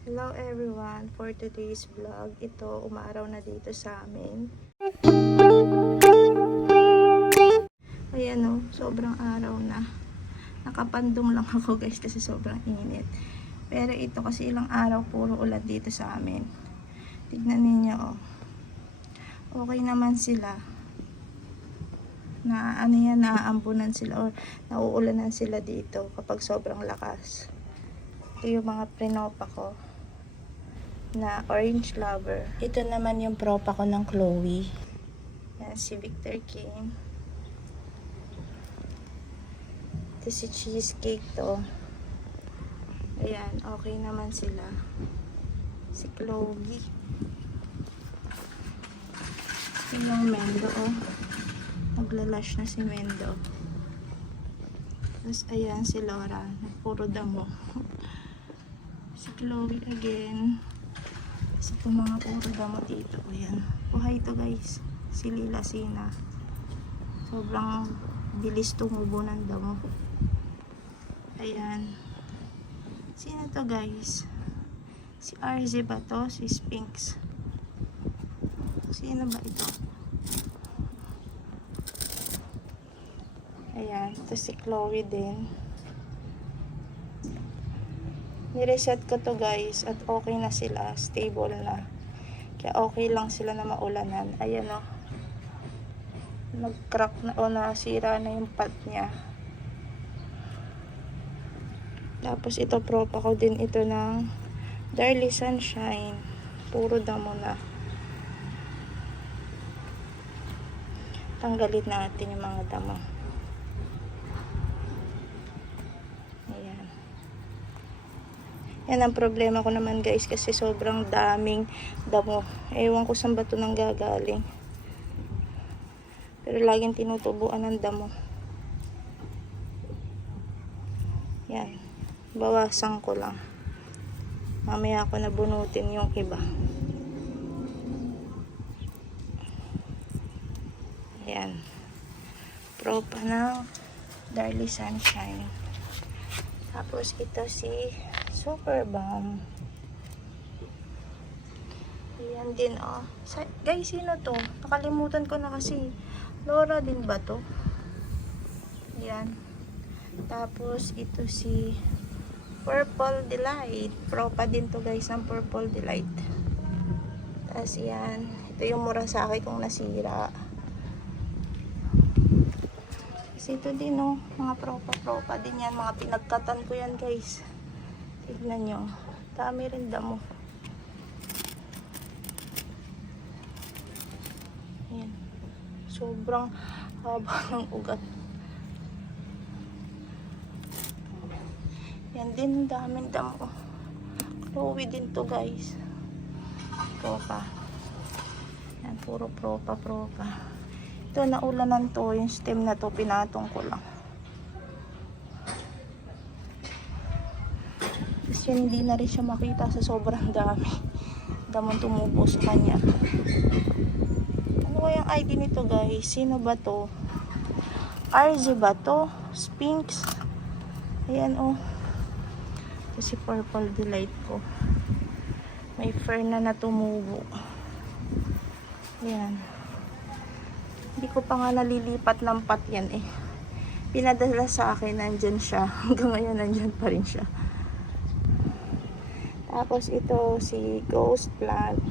Hello everyone, for today's vlog, ito umaraw na dito sa amin. Ayan o, sobrang araw na. Nakapandong lang ako guys kasi sobrang init. Pero ito kasi ilang araw puro ulan dito sa amin. Tignan ninyo o. Okay naman sila. Na ano yan, naaambunan sila or nauulanan sila dito kapag sobrang lakas. Ito yung mga prinopa ko na orange lover. Ito naman yung propa ko ng Chloe. Yan, si Victor King. Ito si Cheesecake to. Ayan, okay naman sila. Si Chloe. Ito yung Mendo, oh. Naglalash na si Mendo. Tapos, ayan, si Laura. Puro damo. Si Chloe again. Kasi itong mga puro damo dito. Ayan. Buhay to guys. Si Lila Sina. Sobrang bilis tumubo ng damo. Ayan. Sino to guys? Si RZ ba to? Si Sphinx. Sino ba ito? Ayan. Ito si Chloe din. Nireset ko to guys at okay na sila, stable na. Kaya okay lang sila na maulanan. Ayan o. Nag-crack na o nasira na yung pot niya. Tapos ito propa ko din ito ng Darly Sunshine. Puro damo na. Tanggalin natin yung mga damo. Yan ang problema ko naman guys kasi sobrang daming damo. Ewan ko saan ba ito nang gagaling. Pero laging tinutubuan ng damo. Yan. Bawasan ko lang. Mamaya ako nabunutin yung iba. Yan. Propa ng Darly Sunshine. Tapos ito si Super Balm. Ayan din oh. Guys, sino to? Nakalimutan ko na kasi. Laura din ba to? Ayan. Tapos ito si Purple Delight. Propa din to guys ng Purple Delight. Tapos yan. Ito yung Murasaki kong nasira. Kasi ito din oh. Mga propa din yan. Mga pinagkatan ko yan guys. Tignan nyo. Dami rin damo. Ayan. Sobrang haba ng ugat. Yan din. Daming damo. Chloe din to guys. Propa. Yan. Puro propa. Ito naulanan to. Yung stem na to. Pinatong ko lang. Yan, hindi na rin siya makita sa sobrang dami damon tumubo sa kanya. Ano kayang ID nito guys? Sino ba to? RZ ba to? Sphinx. Ayan oh. Ito si Purple Delight ko. May fern na tumubo. Ayan. Hindi ko pa nga nalilipat ng pot yan eh. Pinadala sa akin, nandyan siya. Hanggang ngayon nandyan pa rin siya. Tapos ito si Ghost Plant.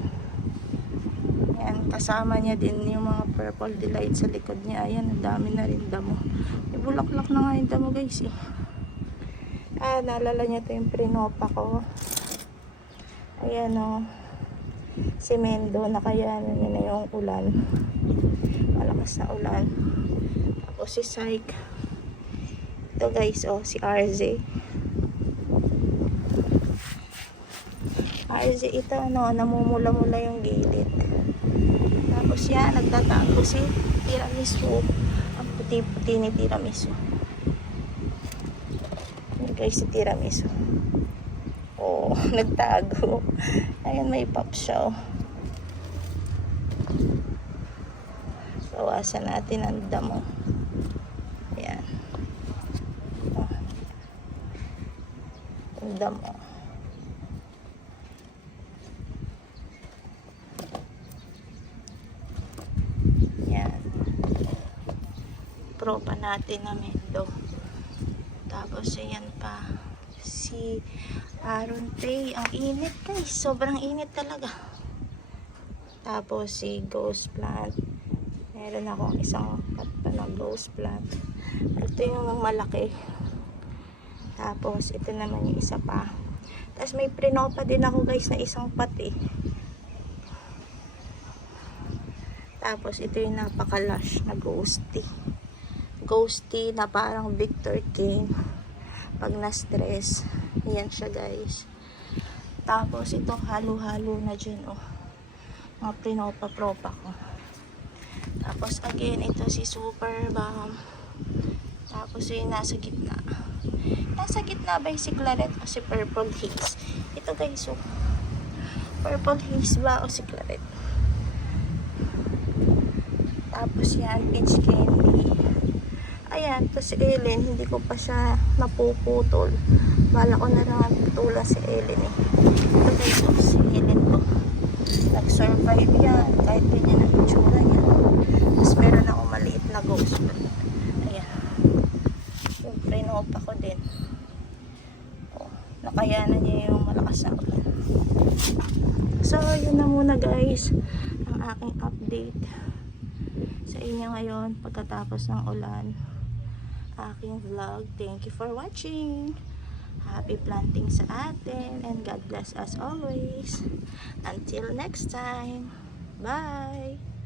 Ayan, kasama niya din yung mga Purple Delight sa likod niya. Ayan, ang dami na rin damo. May bulaklak na nga yung damo guys eh. Naalala niya ito yung prinopa ko. Ayan o. Si Mendo, nakayanan niya na yung ulan. Malakas na ulan. Tapos si Psyche. Ito guys oh, si RZ. RZ ito ano, namumula-mula yung gilid. Tapos yan, nagtatago si Tiramisu. Ang puti-puti ni Tiramisu. Yan guys si Tiramisu. Oh, nagtago. Ayan, may pop siya oh. Bawasan natin ang damo. Ayan. Oh. Ang damo. propa natin na Mendo. Tapos ayan pa si Aaron Pay. Ang init guys, sobrang init talaga. Tapos si Ghost Plant, meron akong isang cut pa ng Ghost Plant. Ito yung malaki. Tapos ito naman yung isa pa. Tapos may prinopa din ako guys na isang pati. Tapos ito yung napaka-lush na ghosty. Ghosty na parang Victor King pag na-stress. Yan siya guys. Tapos ito halo-halo na dyan oh. Mga prinopa-propa ko. Tapos again ito si Super Balm. Tapos yung nasa gitna. Nasa gitna ba yung si Claret o si Purple Haze? Ito guys oh. Purple Haze ba o si Claret? Tapos yan, peach candy. Ayan, to si Ellen, hindi ko pa siya napuputol. Bala ko na lang putulan si Ellen eh. Ito guys, oh, si Ellen to. Nag-survive yan, kahit ganyan ang itsura niya. Tapos meron ako maliit na ghost. Ayan. Yung prinopa ko din. Oh, nakayanan niya yung malakas na ulan. So, yun na muna guys. Ang aking update sa inyo ngayon pagkatapos ng ulan, aking vlog. Thank you for watching. Happy planting sa atin and God bless us always. Until next time, bye.